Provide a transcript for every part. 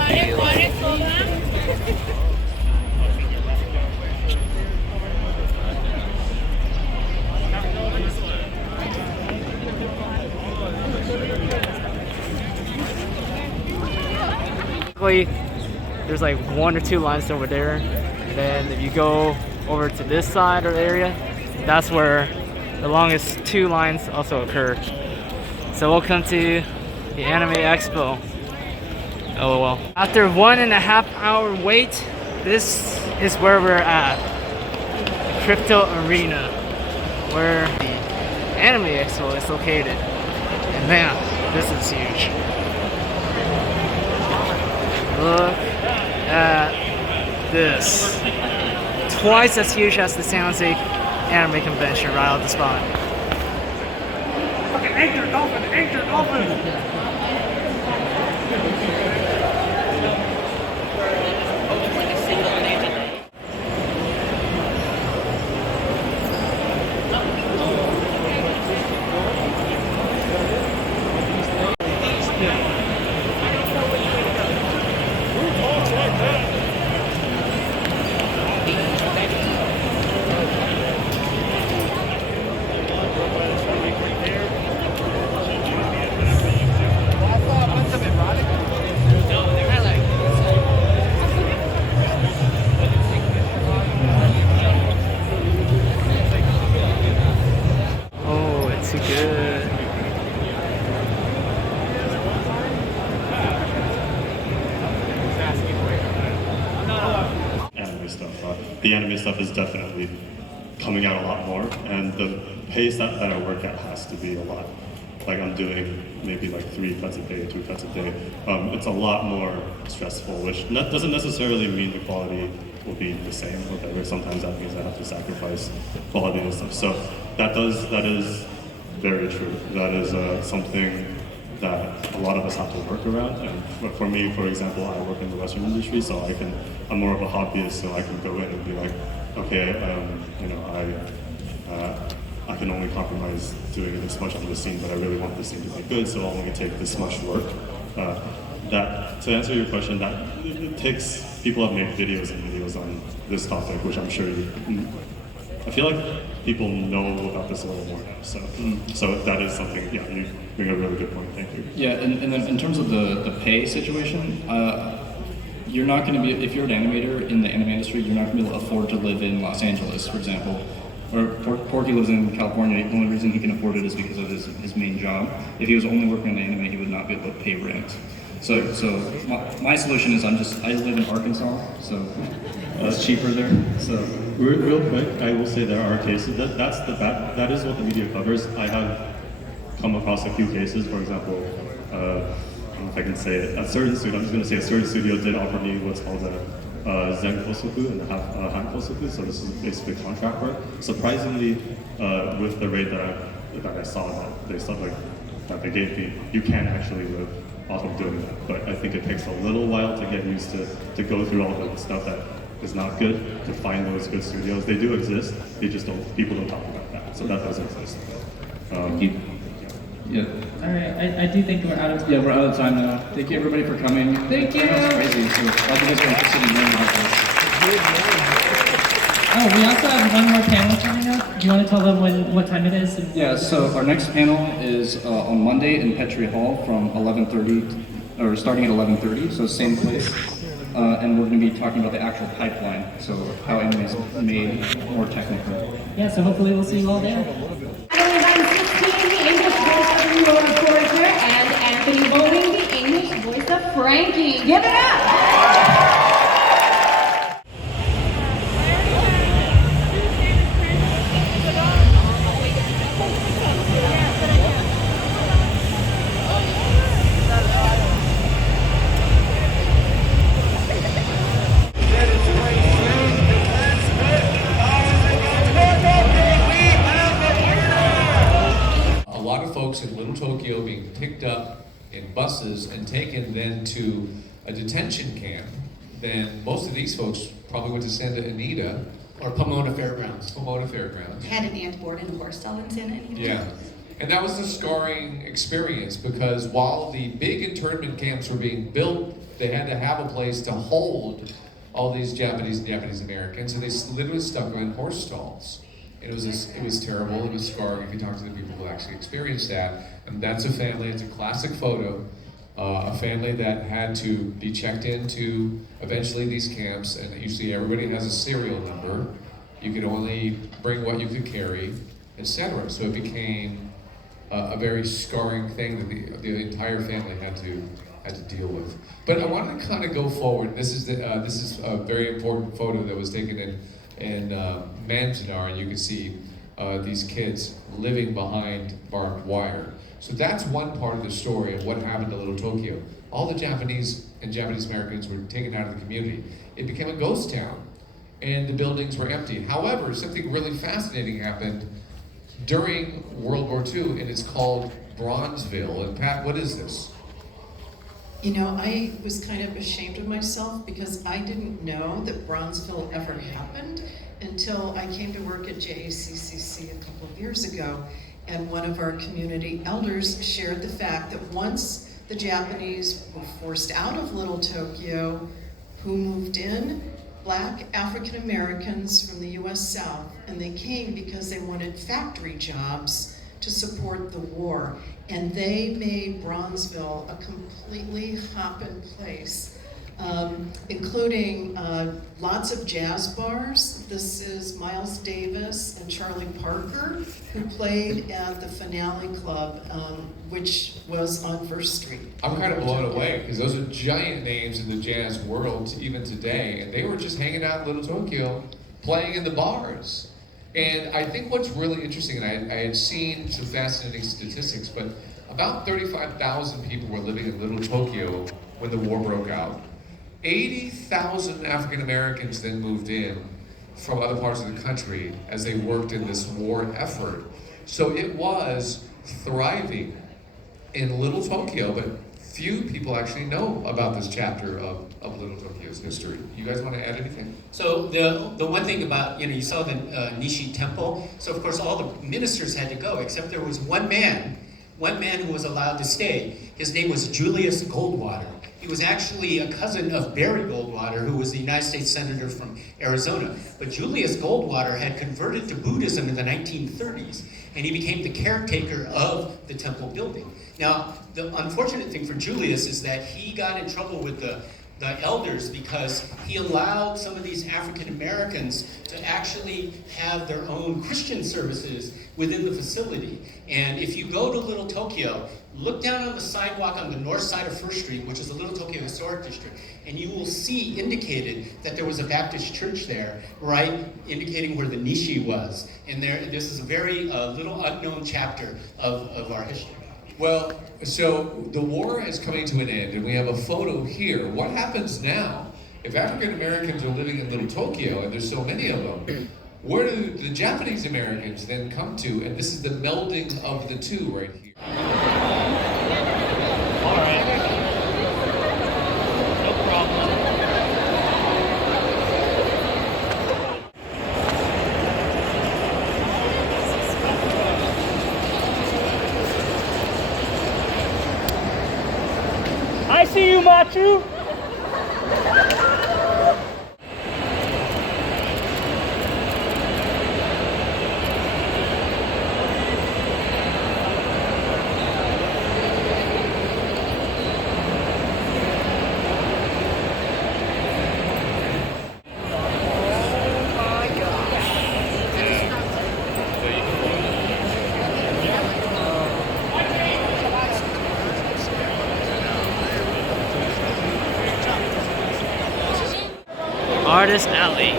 should be like. There's like 1 or 2 lines over there, and then if you go over to this side or area, that's where the longest 2 lines also occur. So welcome to the Anime Expo. Oh well. After 1.5 hour wait, this is where we're at. The Crypto Arena, where the Anime Expo is located. And man, this is huge. Look at this. Twice as huge as the San Jose Anime Convention right out the spot. Okay, anchor dolphin, anchor dolphin! The anime stuff is definitely coming out a lot more, and the pace that I work at has to be a lot. Like I'm doing maybe like 3 cuts a day, 2 cuts a day. It's a lot more stressful, which doesn't necessarily mean the quality will be the same or better. Sometimes that means I have to sacrifice quality and stuff. So that is very true. That is something that a lot of us have to work around. And for me, for example, I work in the Western industry, so I'm more of a hobbyist, so I can go in and be like, okay, I can only compromise doing this much on the scene, but I really want the scene to be good, so I'll only take this much work. To answer your question, that it takes, people have made videos and videos on this topic, which I'm sure I feel like people know about this a little more now. So that is something, yeah, you bring a really good point, thank you. Yeah, and then in terms of the pay situation, you're not going to be, if you're an animator in the anime industry, you're not going to be able to afford to live in Los Angeles, for example. Or Porky lives in California. The only reason he can afford it is because of his main job. If he was only working on anime, he would not be able to pay rent. So my solution is I live in Arkansas, so it's cheaper there. So real quick, I will say there are cases that is what the media covers. I have come across a few cases. For example, I don't know if I can say it. I'm just going to say a certain studio did offer me what's called a Zen Kosoku and a Han Kosoku. So this is basically contract work. Surprisingly, with the rate that I saw that they gave me, you can actually live off of doing that. But I think it takes a little while to get used to go through all the stuff that is not good, to find those good studios. They do exist, people don't talk about that. So that does exist. Thank you. Yeah. All right, I do think we're out of time. Yeah, we're out of time now. Thank you everybody for coming. Thank you. That was crazy. So glad you guys are interested in learning about this. Oh, we also have one more panel coming up. Do you want to tell them what time it is? Yeah, so our next panel is on Monday in Petree Hall from 11:30, or starting at 11:30, so same place. And we're going to be talking about the actual pipeline, so how anime is made more technical. Yeah, so hopefully we'll see you all there. The English voice of Leora Forger, and Anthony Bowling, the English voice of Frankie. Give it up! In Little Tokyo being picked up in buses and taken then to a detention camp, then most of these folks probably went to Santa Anita or Pomona Fairgrounds. Pomona Fairgrounds. Had an aunt born in a horse stall in Santa Anita. Yeah. And that was a scarring experience because while the big internment camps were being built, they had to have a place to hold all these Japanese and Japanese Americans, and they literally stuck them in horse stalls. And it was terrible, it was scarring. If you talk to the people who actually experienced that, and that's a family, it's a classic photo, a family that had to be checked into eventually these camps, and usually everybody has a serial number. You could only bring what you could carry, etc. So it became a very scarring thing that the entire family had to deal with. But I wanted to kind of go forward. This is a very important photo that was taken in Manzanar, and you can see these kids living behind barbed wire. So that's one part of the story of what happened to Little Tokyo. All the Japanese and Japanese Americans were taken out of the community. It became a ghost town, and the buildings were empty. However, something really fascinating happened during World War II, and it's called Bronzeville. And Pat, what is this? You know, I was kind of ashamed of myself because I didn't know that Bronzeville ever happened until I came to work at JACCC a couple of years ago, and one of our community elders shared the fact that once the Japanese were forced out of Little Tokyo, who moved in? Black African Americans from the US South, and they came because they wanted factory jobs to support the war. And they made Bronzeville a completely hoppin' place, including lots of jazz bars. This is Miles Davis and Charlie Parker, who played at the Finale Club, which was on First Street. I'm kind of blown away because those are giant names in the jazz world even today, and they were just hanging out in Little Tokyo, playing in the bars. And I think what's really interesting, and I had seen some fascinating statistics, but about 35,000 people were living in Little Tokyo when the war broke out. 80,000 African Americans then moved in from other parts of the country as they worked in this war effort. So it was thriving in Little Tokyo, but few people actually know about this chapter of Little Tokyo's history. You guys want to add anything? So the one thing about, you saw the Nishi temple, so of course all the ministers had to go, except there was one man who was allowed to stay. His name was Julius Goldwater. He was actually a cousin of Barry Goldwater, who was the United States Senator from Arizona. But Julius Goldwater had converted to Buddhism in the 1930s, and he became the caretaker of the temple building. Now, the unfortunate thing for Julius is that he got in trouble with the elders because he allowed some of these African Americans to actually have their own Christian services within the facility. And if you go to Little Tokyo, look down on the sidewalk on the north side of First Street, which is the Little Tokyo Historic District, and you will see indicated that there was a Baptist church there, right, indicating where the Nishi was. And this is a very little unknown chapter of our history. Well, so the war is coming to an end, and we have a photo here. What happens now? If African Americans are living in Little Tokyo, and there's so many of them, where do the Japanese Americans then come to? And this is the melding of the two right here. All right. No problem. I see you, Machu. Artist Alley.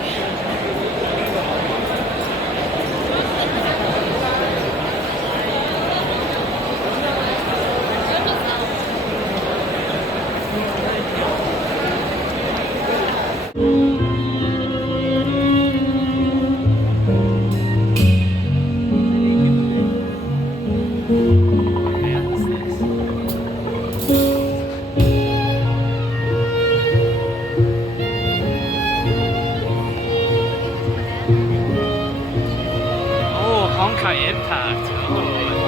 Impact. Oh.